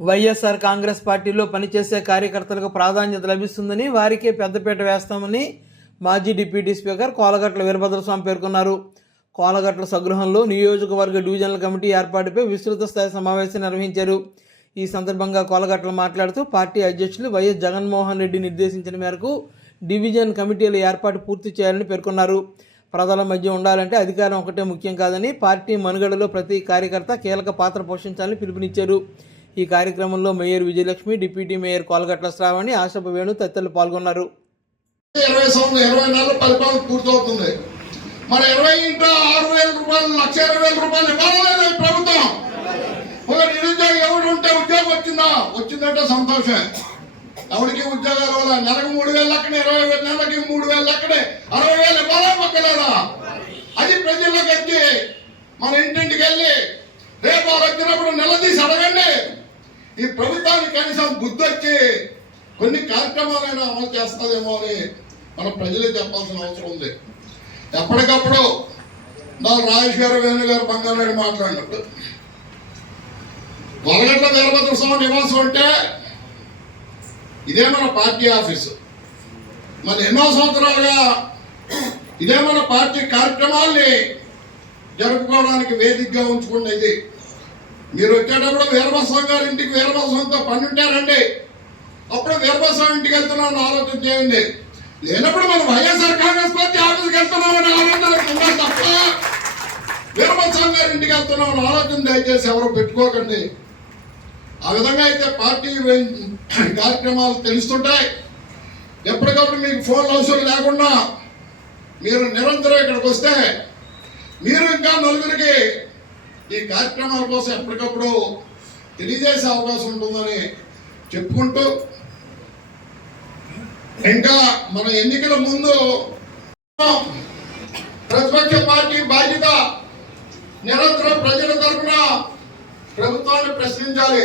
వైఎస్ఆర్ కాంగ్రెస్ పార్టీలో పనిచేసే కార్యకర్తలకు ప్రాధాన్యత లభిస్తుందని వారికే పెద్దపీట వేస్తామని మాజీ డిప్యూటీ స్పీకర్ కోలగట్ల వీరభద్రస్వామి పేర్కొన్నారు. కోలగట్ల స్వగృహంలో నియోజకవర్గ డివిజనల్ కమిటీ ఏర్పాటుపై విస్తృత స్థాయి సమావేశం నిర్వహించారు. ఈ సందర్భంగా కోలగట్ల మాట్లాడుతూ పార్టీ అధ్యక్షులు వైఎస్ జగన్మోహన్ రెడ్డి నిర్దేశించిన మేరకు డివిజన్ కమిటీల ఏర్పాటు పూర్తి చేయాలని పేర్కొన్నారు. ప్రజల మధ్య ఉండాలంటే అధికారం ఒకటే ముఖ్యం కాదని పార్టీ మనుగడలో ప్రతి కార్యకర్త కీలక పాత్ర పోషించాలని పిలుపునిచ్చారు. ఈ కార్యక్రమంలో mayor Vijayalakshmi deputy mayor Kolagatla Sravani ఆశప Venu తదితరులు పాల్గొన్నారు. ఇరవై సంవత్సరం ఇరవై నెలల పరిపాలన పూర్తవుతుంది. మరి ఇరవై ఇంట్లో ఆరు వేల రూపాయలు లక్ష ఇరవై వేల రూపాయలు ఇవ్వాలలేదు ప్రభుత్వం. ఒక నిరుద్యోగి ఎవడు ఉంటే ఉద్యోగం వచ్చిందా? వచ్చిందంటే సంతోషం. ఎవరికి ఉద్యోగాలు ఇవ్వాలా? నెలకు మూడు వేలు లెక్కనే ఇరవై వేల నెలకి మూడు వేలు అక్కడే అరవై వేలు ఇవ్వాలా పక్కలేదా అది ప్రజల్లోకి వచ్చి మన ఇంటింటికి వెళ్ళి రేపు వాళ్ళు వచ్చినప్పుడు నిలదీసి అడగండి. ఈ ప్రభుత్వానికి కనీసం బుద్ధి వచ్చి కొన్ని కార్యక్రమాలైనా అమలు చేస్తుందేమో అని మన ప్రజలే చెప్పాల్సిన అవసరం ఉంది. ఎప్పటికప్పుడు నా రాజశేఖర వేణు గారు బంగారాడు మాట్లాడినప్పుడు వరగట్ల వీరభద్ర స్వామి నివాసం అంటే ఇదే మన పార్టీ ఆఫీసు. మరి ఎన్నో సంవత్సరాలుగా ఇదే మన పార్టీ కార్యక్రమాల్ని జరుపుకోవడానికి వేదికగా ఉంచుకున్న ఇది మీరు వచ్చేటప్పుడు వీరభస్వామి గారి ఇంటికి వీరభస్వామితో పని అప్పుడు వీరభస్వామి ఇంటికి వెళ్తున్నామని ఆలోచన చేయండి. లేనప్పుడు మనం వైఎస్ఆర్ కాంగ్రెస్ పార్టీ ఆఫీస్కి వెళ్తున్నామని ఆలోచన తప్ప? వీరభస్వామి గారి ఇంటికి వెళ్తున్నామని ఆలోచన దయచేసి ఎవరు పెట్టుకోకండి. ఆ విధంగా అయితే పార్టీ కార్యక్రమాలు తెలుస్తుంటాయి. ఎప్పటికప్పుడు మీకు ఫోన్ అవసరం లేకుండా మీరు నిరంతరం ఇక్కడికి వస్తే మీరు ఇంకా నలుగురికి ఈ కార్యక్రమాల కోసం ఎప్పటికప్పుడు తెలియజేసే అవకాశం ఉంటుందని చెప్పుకుంటూ ఇంకా మన ఎన్నికల ముందు ప్రతిపక్ష పార్టీ బాధ్యత నిరంతరం ప్రజల తరఫున ప్రభుత్వాన్ని ప్రశ్నించాలి.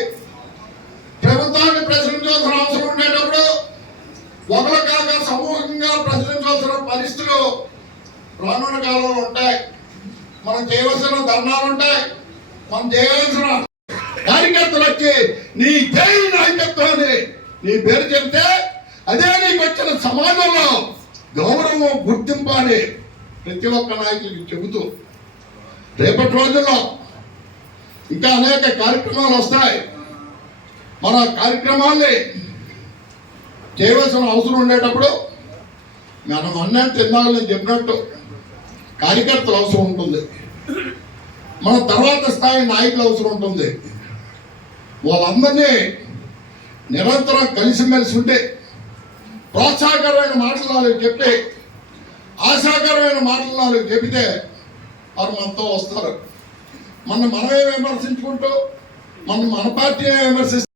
ప్రభుత్వాన్ని ప్రశ్నించాల్సిన అవసరం ఉండేటప్పుడు ఒకరు కాక సమూహంగా ప్రశ్నించాల్సిన పరిస్థితులు రానున్న కాలంలో ఉంటాయి. మనం చేయవలసిన ధర్నాలు ఉంటాయి. మనం చేయవలసిన కార్యకర్తలు వచ్చి నీ జై నాయకత్వాన్ని నీ పేరు చెప్తే అదే నీకు వచ్చిన సమాజంలో గౌరవం గుర్తింపు అని ప్రతి ఒక్క నాయకుడికి చెబుతూ రేపటి రోజుల్లో ఇంకా అనేక కార్యక్రమాలు వస్తాయి. మన కార్యక్రమాల్ని చేయవలసిన అవసరం ఉండేటప్పుడు మనం అన్నం తిన్నాలని చెప్పినట్టు కార్యకర్తలు అవసరం ఉంటుంది. మన తర్వాత స్థాయి నాయకులు అవసరం ఉంటుంది. వాళ్ళందరినీ నిరంతరం కలిసిమెలిసి ఉంటే ప్రోత్సాహకరమైన మాటలు నాలుగు చెప్తే ఆశాకరమైన మాటలు నాలుగు చెబితే వారు మనతో వస్తారు. మన మనమే విమర్శించుకుంటూ మన మన పార్టీ విమర్శిస్తే